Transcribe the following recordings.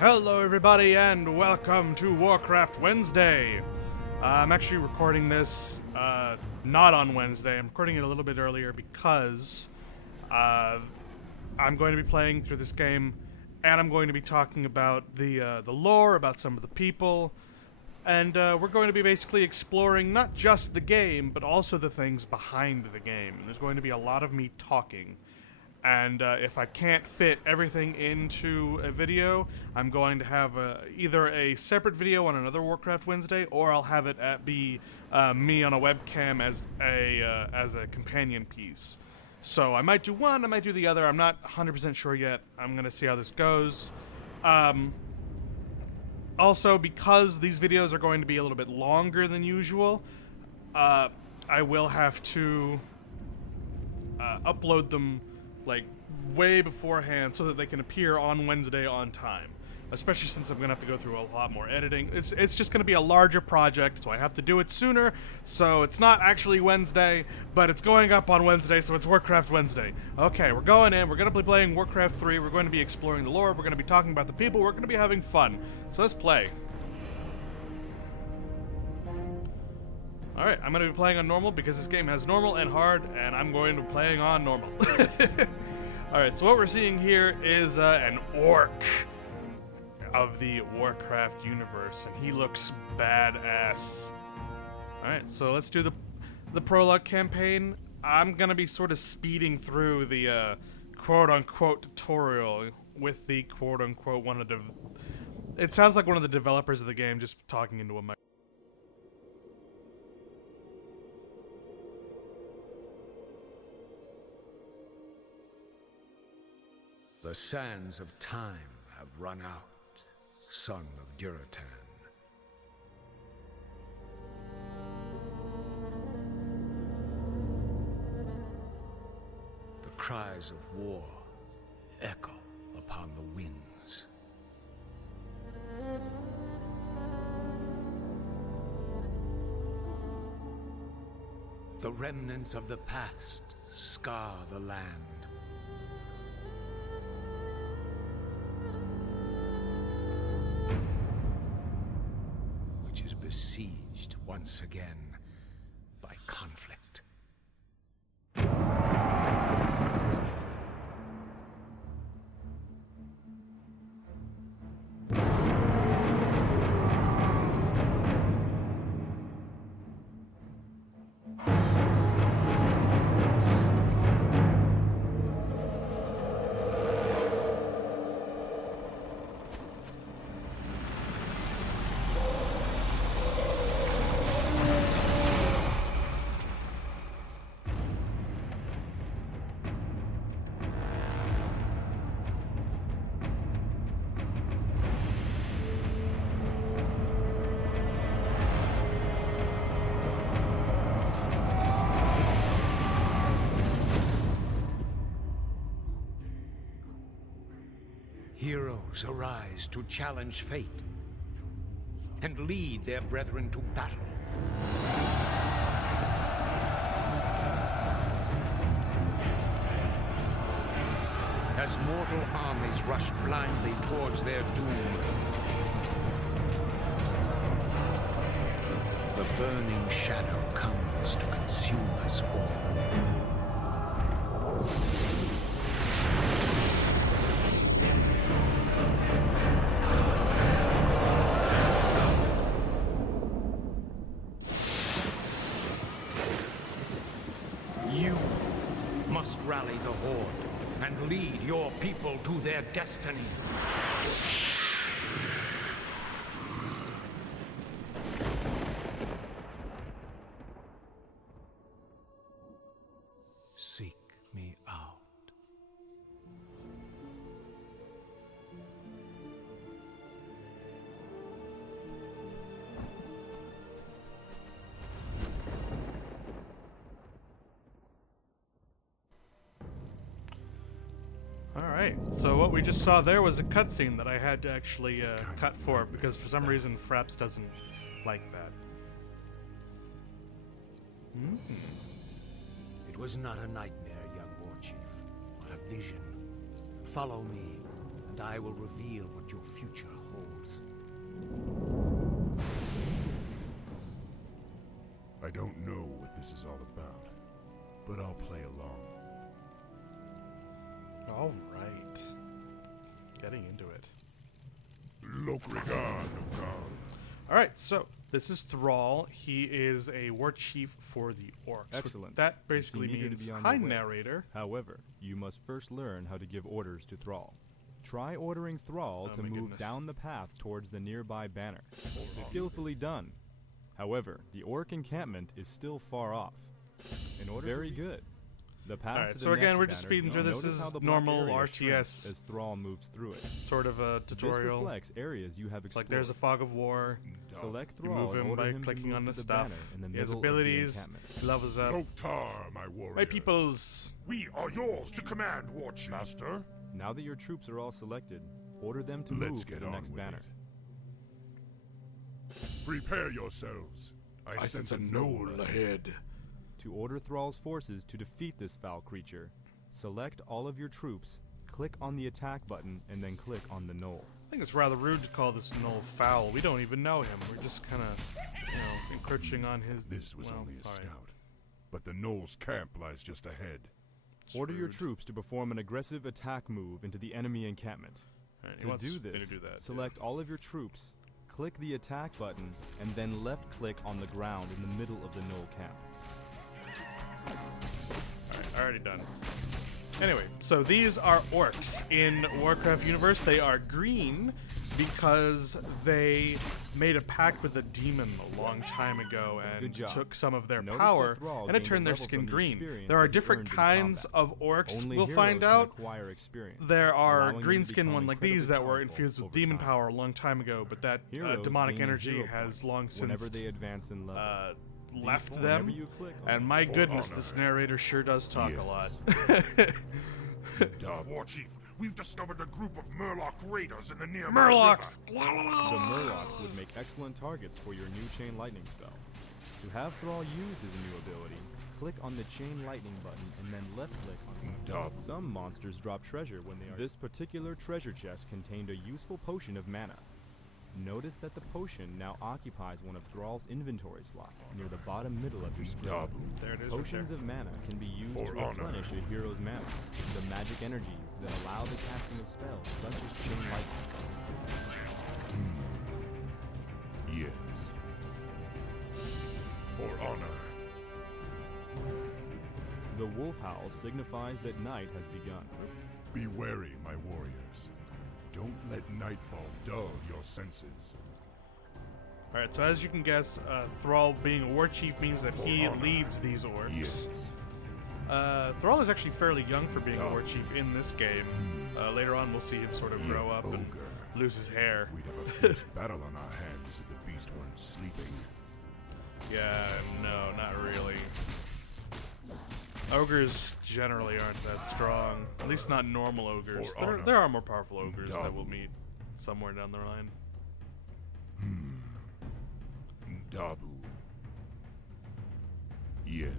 Hello everybody and welcome to Warcraft Wednesday. I'm actually recording this not on Wednesday. I'm recording it a little bit earlier because I'm going to be playing through this game and I'm going to be talking about the lore, about some of the people, and we're going to be basically exploring not just the game but also the things behind the game. And there's going to be a lot of me talking. And if I can't fit everything into a video, I'm going to have either a separate video on another Warcraft Wednesday, or I'll have it be me on a webcam as a companion piece. So I might do one, I might do the other. I'm not 100% sure yet. I'm going to see how this goes. Also, because these videos are going to be a little bit longer than usual, I will have to upload them like way beforehand so that they can appear on Wednesday on time, especially since I'm gonna have to go through a lot more editing. It's just gonna be a larger project, so I have to do it sooner. So it's not actually Wednesday, but it's going up on Wednesday, so it's Warcraft Wednesday. Okay, we're going in, we're gonna be playing Warcraft 3, we're going to be exploring the lore, we're gonna be talking about the people, we're gonna be having fun. So let's play. Alright, I'm going to be playing on normal because this game has normal and hard, and I'm going to be playing on normal. Alright, so what we're seeing here is an orc of the Warcraft universe, and he looks badass. Alright, so let's do the Prologue campaign. I'm going to be sort of speeding through the quote-unquote tutorial with the quote-unquote one of the... It sounds like one of the developers of the game just talking into a mic. The sands of time have run out, son of Duratan. The cries of war echo upon the winds. The remnants of the past scar the land. Besieged once again by conflict. Heroes arise to challenge fate and lead their brethren to battle. As mortal armies rush blindly towards their doom, the burning shadow comes to consume us all. Rally the Horde and lead your people to their destinies. Seek me out. Alright, so what we just saw there was a cutscene that I had to actually cut for, because for some reason Fraps doesn't like that. It was not a nightmare, young war chief, but a vision. Follow me, and and I will reveal what your future holds. I don't know what this is all about, but I'll play along. All right. Getting into it. Lok'tar Ogar. All right, so this is Thrall. He is a war chief for the orcs. Excellent. That You basically seem eager to means be on hi, your way. narrator. However, you must first learn how to give orders to Thrall. Try ordering Thrall Oh to my move goodness. down the path towards the nearby banner. Skillfully done. However, the orc encampment is still far off. In order Very good. The path Alright, to the so again, next we're just banner, speeding through this. notice Is how the black normal area shrinks RTS as Thrall moves through it. sort of a This tutorial. reflects areas you have It's explored. like there's a fog of war. Select You Thrall move and him order by him to clicking move on to the the stuff. banner in the He has middle abilities. of the encampment. He levels up. Lok'tar, my warrior. My peoples. We are yours to command, Warchief. Master. Now that your troops are all selected, order them to Let's move get to the on next with banner. Prepare yourselves. I sense a gnoll ahead. To order Thrall's forces to defeat this foul creature, select all of your troops, click on the attack button, and then click on the knoll. I think it's rather rude to call this Null foul. We don't even know him. We're just kind of, encroaching on his. This was well, only a alright. scout, but the gnoll's camp lies just ahead. It's Order your rude. troops to perform an aggressive attack move into the enemy encampment. Alright, he To wants do me this, to do that, select all of your troops, click the attack button, and then left-click on the ground in the middle of the knoll camp. Alright, already done. Anyway, so these are orcs in Warcraft universe. They are green because they made a pact with a demon a long time ago Good and job. took some of their Notice power that Thrall and it gained a turned their level skin from the green. experience There are that he different earned in kinds combat. of orcs. Only We'll heroes find can out. acquire experience. There are allowing them green to skin become one like these that were incredibly infused with powerful demon over power a long time ago, but that Heroes demonic gain a energy hero has point long since whenever they advance in level. left Whenever them. you click on And them. my For goodness, honor. this narrator sure does talk a lot. Warchief, we've discovered a group of Murloc raiders in the nearby Murlocs! river. The Murlocs would make excellent targets for your new Chain Lightning spell. To have Thrall use his new ability, click on the Chain Lightning button and then left-click on it. Dub. Some monsters drop treasure when they are. This particular treasure chest contained a useful potion of mana. Notice that the potion now occupies one of Thrall's inventory slots near the bottom middle of your screen. Dub. There it is. Potions of mana can be used For to honor. replenish a hero's mana, the magic energies that allow the casting of spells such as Chain Lightning. Yes. For honor. The wolf howl signifies that night has begun. Be wary, my warriors. Don't let nightfall dull your senses. Alright, so as you can guess, Thrall being a war chief means that he For honor. leads these orcs. Yes. Thrall is actually fairly young for being a war chief in this game. Later on, we'll see him sort of grow up and Ogre. lose his hair. We'd have a fierce battle on our hands if the beast weren't sleeping. Yeah, no, not really. Ogres generally aren't that strong. At least not normal ogres. For There, honor. there are more powerful ogres that Dub. we'll meet somewhere down the line. Dabu. Yes.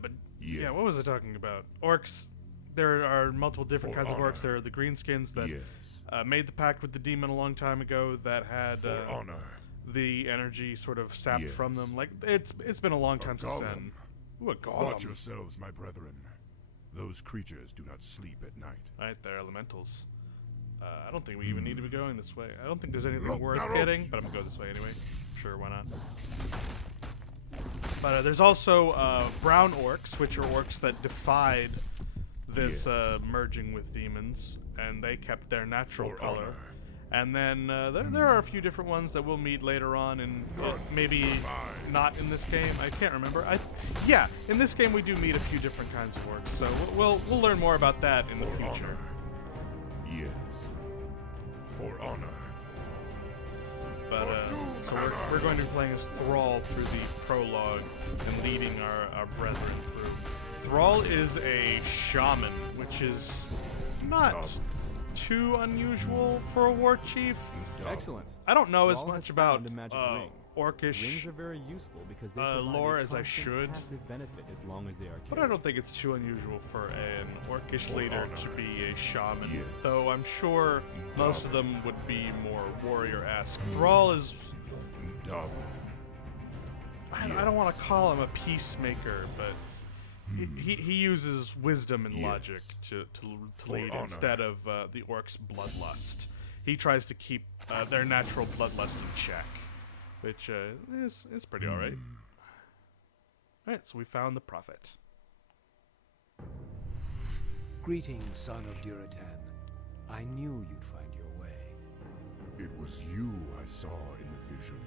But Yeah. yeah, what was I talking about? Orcs. There are multiple different For kinds of honor. orcs. There are the greenskins that Yes. made the pact with the demon a long time ago that had For honor. the energy sort of sapped Yes. from them. Like it's been a long time since golem. then. Ooh, a Watch golem. yourselves, my brethren. Those creatures do not sleep at night. Right, they're elementals. I don't think we even need to be going this way. I don't think there's anything Look, worth now look. getting, but I'm gonna go this way anyway. Sure, why not? But there's also brown orcs, which are orcs that defied this merging with demons, and they kept their natural For color. honor. And then there are a few different ones that we'll meet later on, and maybe survive. not in this game. I can't remember. Yeah, in this game we do meet a few different kinds of orcs, so we'll learn more about that in the For future. honor. Yes. For honor. But so we're going to be playing as Thrall through the prologue and leading our brethren through. Thrall is a shaman, which is not too unusual for a war chief. Excellent. I don't know as Thrall much has about found a magic ring. orcish Rings are very useful because they lore provide a as I constant should. passive benefit as long as they are But I carried. don't think it's too unusual for an orcish For leader honor. to be a shaman, Yes. though I'm sure most of them would be more warrior-esque. Thrall is... Dub. I don't want to call him a peacemaker, but he uses wisdom and Yes. logic to For lead honor. instead of the orcs' bloodlust. He tries to keep their natural bloodlust in check, which is pretty alright. Alright, so we found the prophet. Greetings, son of Duratan. I knew you'd find your way. It was you I saw in the vision.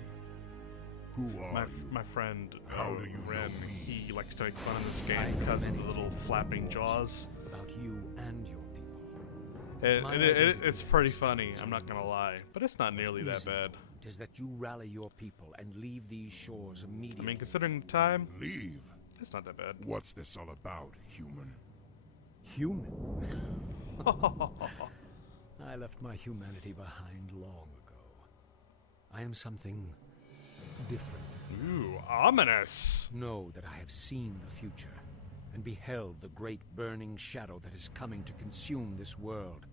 Who are you? My friend How do you Ren, know me? he likes to make fun of this I game know because of many the little things, flapping Lord, jaws. about you and your people. My It's identity pretty is funny, different. I'm not gonna lie, but it's not nearly that Is bad. important is that you rally your people and leave these shores I immediately. mean, considering the time, Leave. it's not that bad. What's this all about, human? Human. I left my humanity behind long ago. I am something different. Ooh, ominous. Know that I have seen the future and beheld the great burning shadow that is coming to consume this world.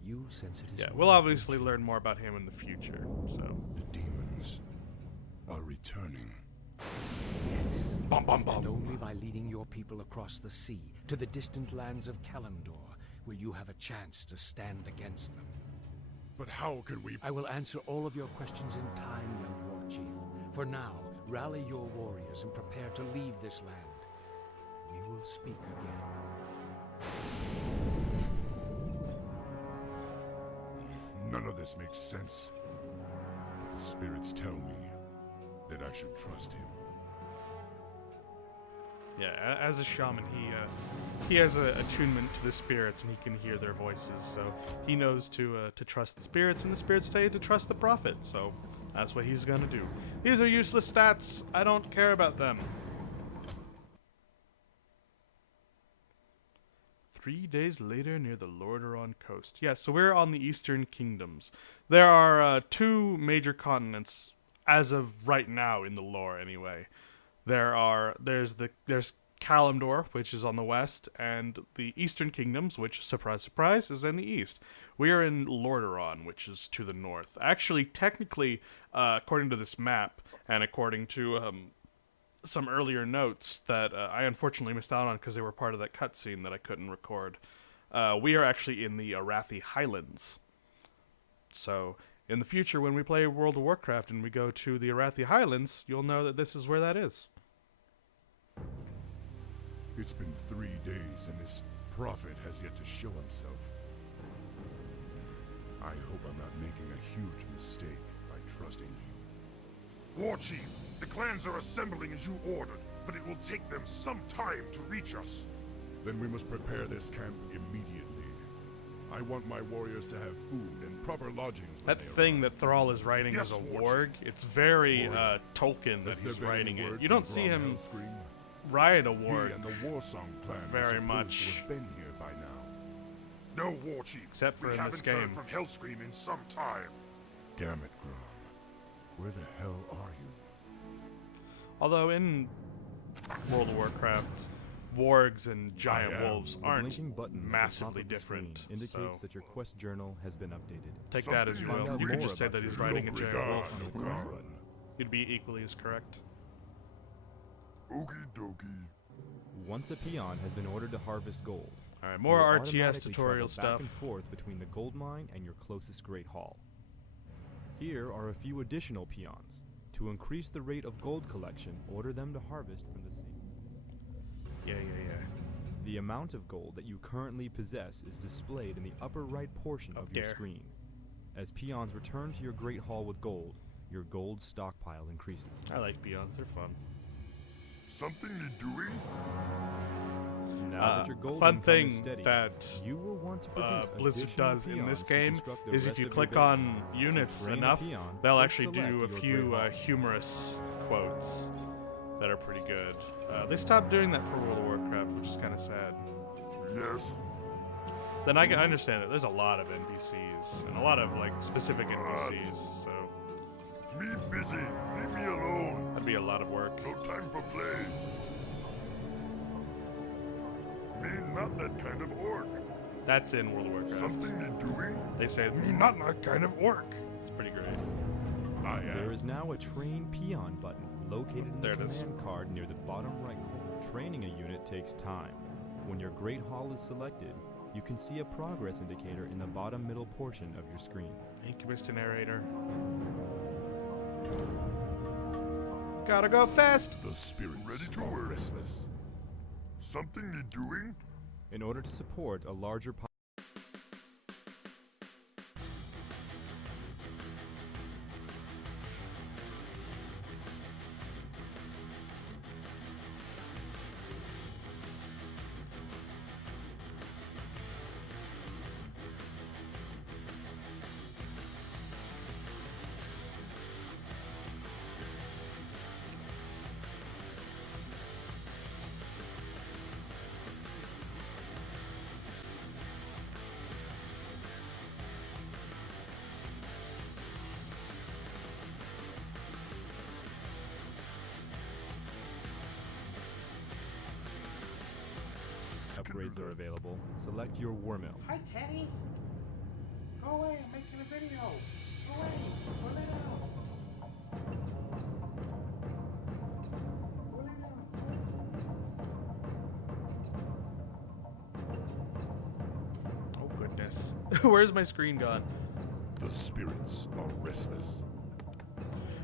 You sense it as Yeah, well, we'll obviously don't you? learn more about him in the future, so. The demons are returning. Yes. Bum, bum, And bum. only by leading your people across the sea to the distant lands of Kalimdor will you have a chance to stand against them. But how can we... I will answer all of your questions in time, young war chief. For now, rally your warriors and prepare to leave this land. We will speak again. None of this makes sense. The spirits tell me that I should trust him. Yeah, as a shaman, he has a attunement to the spirits, and he can hear their voices. So he knows to trust the spirits, and the spirits tell you to trust the prophet. So that's what he's gonna do. These are useless stats. I don't care about them. 3 days later, near the Lordaeron coast. Yeah, so we're on the Eastern Kingdoms. There are 2 major continents as of right now in the lore, anyway. There's Kalimdor, which is on the west, and the Eastern Kingdoms, which, surprise, surprise, is in the east. We are in Lordaeron, which is to the north. Actually, technically, according to this map, and according to some earlier notes that I unfortunately missed out on because they were part of that cutscene that I couldn't record, we are actually in the Arathi Highlands. So, in the future, when we play World of Warcraft and we go to the Arathi Highlands, you'll know that this is where that is. It's been 3 days and this prophet has yet to show himself. I hope I'm not making a huge mistake by trusting you. War Chief, the clans are assembling as you ordered, but it will take them some time to reach us. Then we must prepare this camp immediately. I want my warriors to have food and proper lodgings when That they thing arrive. that Thrall is writing Yes, is a Warchief. warg. It's very Warg. Tolkien that Has there he's been any writing it. word You don't from see him Hellscream? write a He warg, and the Warsong clan very were supposed much. to have been here by now. No, War Chief. Except for we in this haven't game. heard from Hellscream in some time. Damn it, Grom. Where the hell are you? Although in World of Warcraft, wargs and giant am wolves The aren't blinking button at the massively top of the screen different. indicates So that your quest journal has been updated. take that as Something you will. Find out You could more just say about that he's your writing a giant wolf. Lok'tar on the quest Ogar. button. You'd be equally as correct. Okie dokie. Once a peon has been ordered to harvest gold, Alright, more you will RTS automatically tutorial travel stuff. back and forth between the gold mine and your closest great hall. Here are a few additional peons. To increase the rate of gold collection, order them to harvest from the sea. Yeah. The amount of gold that you currently possess is displayed in the upper right portion Oh, of your dear. screen. As peons return to your great hall with gold, your gold stockpile increases. I like Beyonds, they're fun. Something you doing? Now that your gold fun income thing is steady, that you will want to produce Blizzard additional does in this peons to game construct the is if rest you of your click base. on units train a enough, peon, they'll first actually do select a your few great hall. humorous quotes that are pretty good. They stopped doing that for World of Warcraft, which is kind of sad. Yes. Then I can understand it. There's a lot of NPCs and a lot of like specific NPCs, so Me busy. Leave me alone. That'd be a lot of work. No time for play. Me not that kind of orc. That's in World of Warcraft. Something me doing? They say, me not that kind of orc. It's pretty great. I There am. is now a Train Peon button located in There the it is. command card near the bottom right corner. Training a unit takes time. When your Great Hall is selected, you can see a progress indicator in the bottom middle portion of your screen. Incubus to narrator. Gotta go fast! The spirits Ready to are work. restless. Something me doing? In order to support a larger upgrades are available, select your war mill. Hi, Teddy. Go away, I'm making a video. Go away, put it out. Put it out. Oh goodness. Where's my screen gone? The spirits are restless.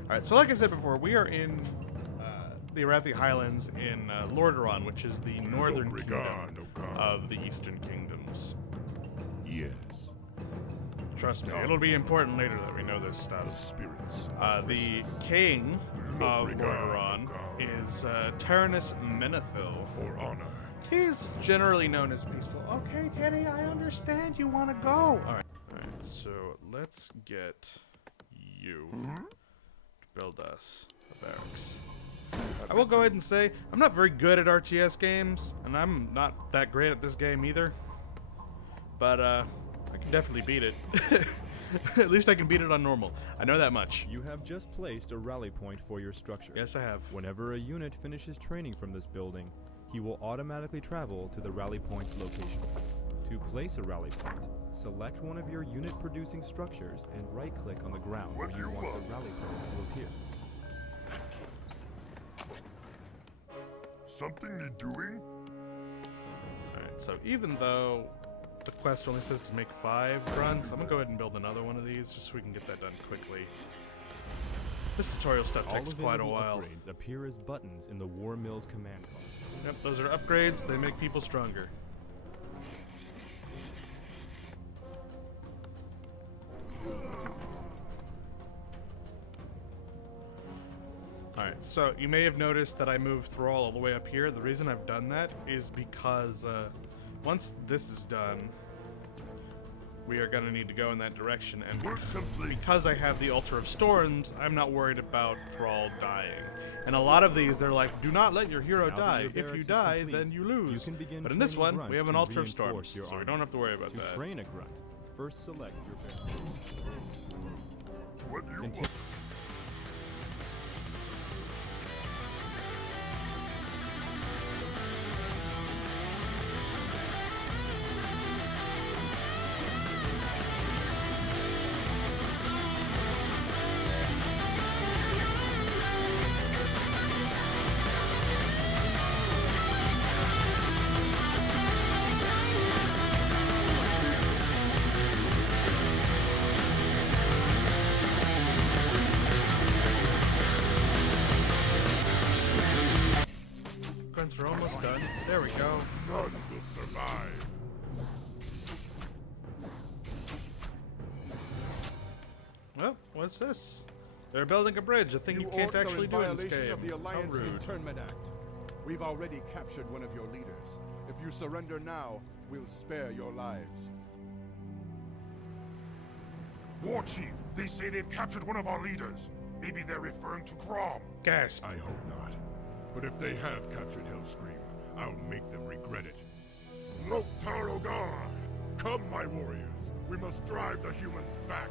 Alright, so like I said before, we are in the Arathi Highlands in Lordaeron, which is the northern Lok'tar kingdom Ogar. of the Eastern Kingdoms. Yes. Trust me, it'll be important later that we know this The stuff. spirits The are restless. king of Lok'tar Lordaeron Ogar. is Taranis Menethil. For honor. He's generally known as peaceful. Okay, Teddy, I understand you want to go. Alright, so let's get you to build us a barracks. I will go ahead and say, I'm not very good at RTS games, and I'm not that great at this game either. But, I can definitely beat it. At least I can beat it on normal. I know that much. You have just placed a rally point for your structure. Yes, I have. Whenever a unit finishes training from this building, he will automatically travel to the rally point's location. To place a rally point, select one of your unit-producing structures and right-click on the ground What where do you you want want? the rally point to appear. Something me doing? Alright, so even though the quest only says to make 5 runs, I'm gonna go ahead and build another one of these just so we can get that done quickly. This tutorial stuff All takes quite a available while. upgrades appear as buttons in the War Mills command card. Yep, those are upgrades. They make people stronger. Alright, so you may have noticed that I moved Thrall all the way up here. The reason I've done that is because once this is done, we are going to need to go in that direction. And Work complete. because I have the Altar of Storms, I'm not worried about Thrall dying. And a lot of these, they're like, do not let your hero Now that die. your If you barracks is die, complete, then you lose. you can begin But in this training one, grunts we have an to Altar of Storms, reinforce your so we army. don't have to worry about To that. train a grunt, first select your barracks. What do you Conti- want? Grunts are almost done. There we go. None will survive. Well, what's this? They're building a bridge, a thing you can't orcs are actually in do in this violation game. of the How Alliance rude. Internment Act. We've already captured one of your leaders. If you surrender now, we'll spare your lives. War Chief, they say they've captured one of our leaders. Maybe they're referring to Grom. Gasp. I hope not. But if they have captured Hellscream, I'll make them regret it. Lok'tar Ogar! Come, my warriors. We must drive the humans back.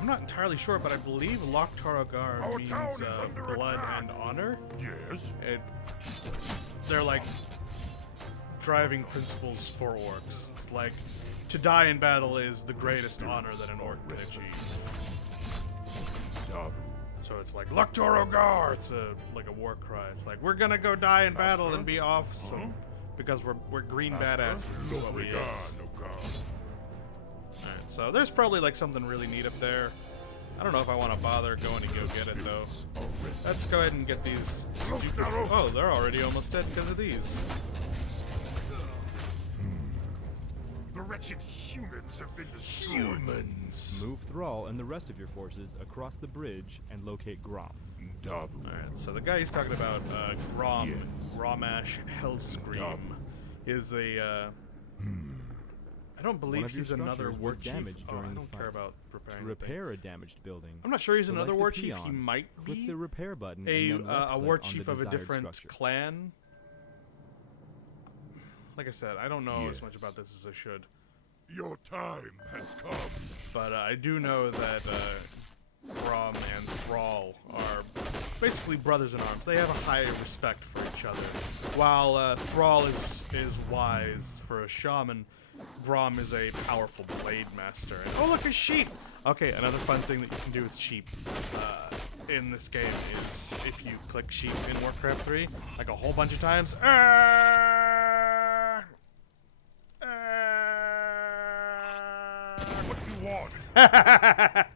I'm not entirely sure, but I believe Lok'tar Ogar Our means town is under blood attack. and honor. Yes? They're like driving principles for orcs. It's like to die in battle is the greatest honor that an orc can achieve. So it's like Lok'tar Ogar. It's like a war cry. It's like we're gonna go die in battle and be off because we're green badasses. Is what we is. Alright, so there's probably like something really neat up there. I don't know if I want to bother going to go get it though. Let's go ahead and get these stupid. Oh, they're already almost dead because of these. The wretched humans have been destroyed. Humans. Move Thrall and the rest of your forces across the bridge and locate Grom. Alright, so the guy he's talking about, Grom, Gromash Hellscream, is a, I don't believe One of your he's another structures war was chief. damaged during I the don't care fight. about preparing To anything. repair a damaged building, I'm not sure he's select another the war chief. He peon, might click be the repair button, a and then left a click war on the chief of a desired different structure. clan. Like I said, I don't know as much Yes. about this as I should. Your time has come. But I do know that Grom and Thrall are basically brothers in arms. They have a high respect for each other. While Thrall is wise for a shaman, Grom is a powerful blade master. And, oh, look, a sheep! Okay, another fun thing that you can do with sheep in this game is if you click sheep in Warcraft 3, like a whole bunch of times, What do you want?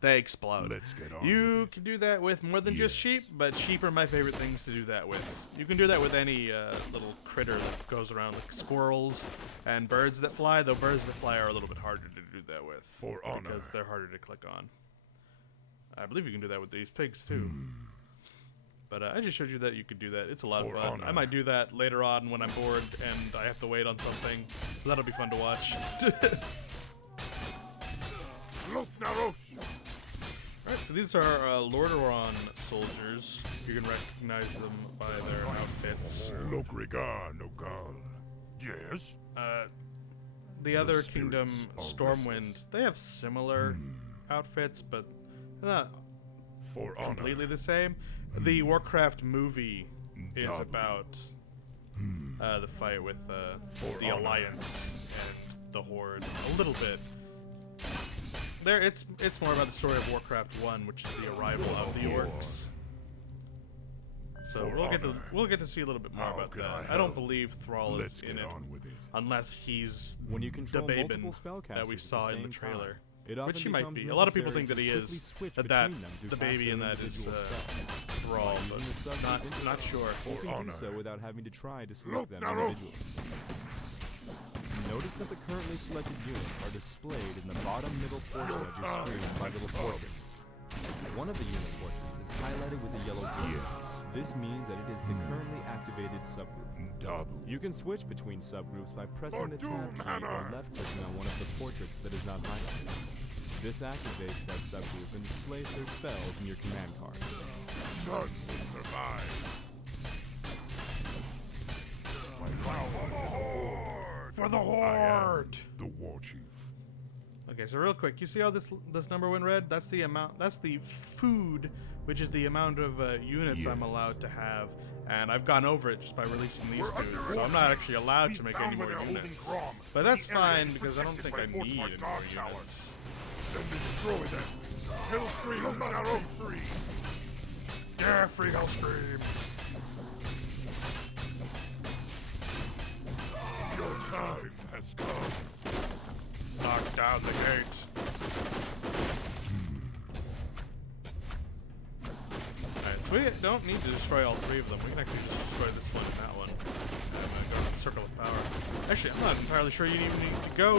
they explode. Let's get on You can do that with more than just sheep, but sheep are my favorite things to do that with. You can do that with any little critter that goes around, like squirrels and birds that fly, though birds that fly are a little bit harder to do that with. For honor. Because they're harder to click on. I believe you can do that with these pigs, too. But I just showed you that you could do that. It's a lot of For fun. honor. I might do that later on when I'm bored and I have to wait on something. So that'll be fun to watch. Lok'tar. Alright, so these are Lordaeron soldiers. You can recognize them by their outfits. Lok'tar Ogar. Yes? The other spirits kingdom, are Stormwind, restless. they have similar outfits, but they're not For honor. completely the same. The Warcraft movie is Double. about the fight with the honor. Alliance and the Horde. A little bit. There, it's more about the story of Warcraft 1, which is the arrival of the orcs. So For we'll get to see a little bit more How about can that. I I don't help? believe Thrall Let's is in get it, on with it. unless he's When you the control Baben multiple spellcasters that we at the saw in the same trailer. time, it often Which he might becomes be. A lot of people think necessary that he to quickly is. switch That between them to the cast baby their in that is individual spell. Thrall, By but using the subgroup not interaction, sure. You can honor. do so without having to try to select them Lok'tar. individually. Notice that the currently selected units are displayed in the bottom middle portion of your screen by little portraits. One of the unit portraits is highlighted with a yellow grid. This means that it is the currently activated subgroup. Double. You can switch between subgroups by pressing the tab Doom key or Hammer. left-clicking on one of the portraits that is not highlighted. This activates that subgroup and displays their spells in your command card. None will survive. For the I am Horde! the war chief. Okay, so real quick, you see how this number went red? That's the amount. That's the food, which is the amount of units I'm allowed to have, and I've gone over it just by releasing these We're two, under so I'm not actually allowed We to make found any more where they're holding units. Grom. But that's The area fine is because I don't think I protected by need fortified any guard more towers. units. Then destroy them. Hellscream must be free. Yeah, free Hellscream. Your time has come. Knock down the gate. Alright, so we don't need to destroy all three of them. We can actually just destroy this one and that one. And go to the Circle of Power. Actually, I'm not entirely sure you even need to go.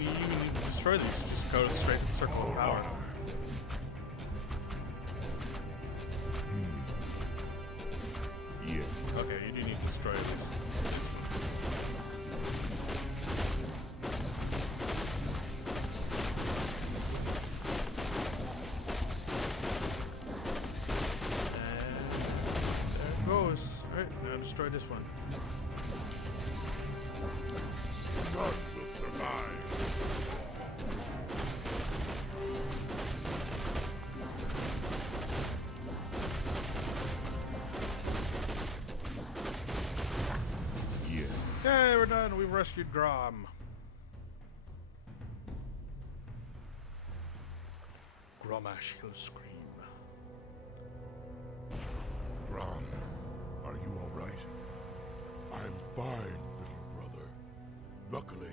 You even need to destroy these. Just go straight to the Circle of Power. Yeah. Okay, you do need to destroy these. There it goes. Alright, now destroy this one. None will survive. rescued Grom. Gromash, he'll scream. Grom, are you alright? I'm fine, little brother. Luckily,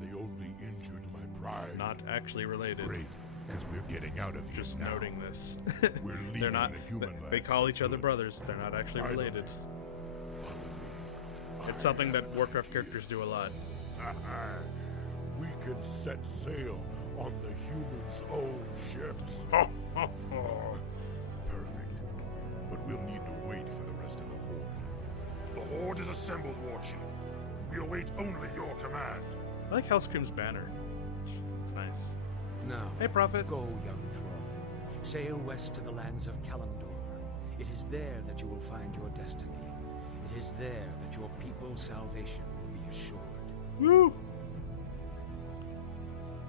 they only injured my pride. Not actually related. Great, because we're getting out of here Just now. noting this. We're leaving They're not. the human They lands call for each other good. brothers. They're not actually Finally. related. Follow me. It's I something have that an Warcraft idea. characters do a lot. We can set sail on the humans' own ships. Perfect. But we'll need to wait for the rest of the horde. The horde is assembled, Warchief. We await only your command. I like Hellscream's banner. It's nice. Now, Hey, Prophet. go, young thrall. Sail west to the lands of Kalimdor. It is there that you will find your destiny. It is there that your people's salvation will be assured. Woo!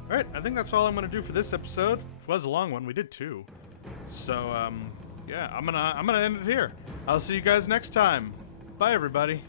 Alright, I think that's all I'm gonna do for this episode. It was a long one, we did 2. So, yeah, I'm gonna end it here. I'll see you guys next time. Bye, everybody.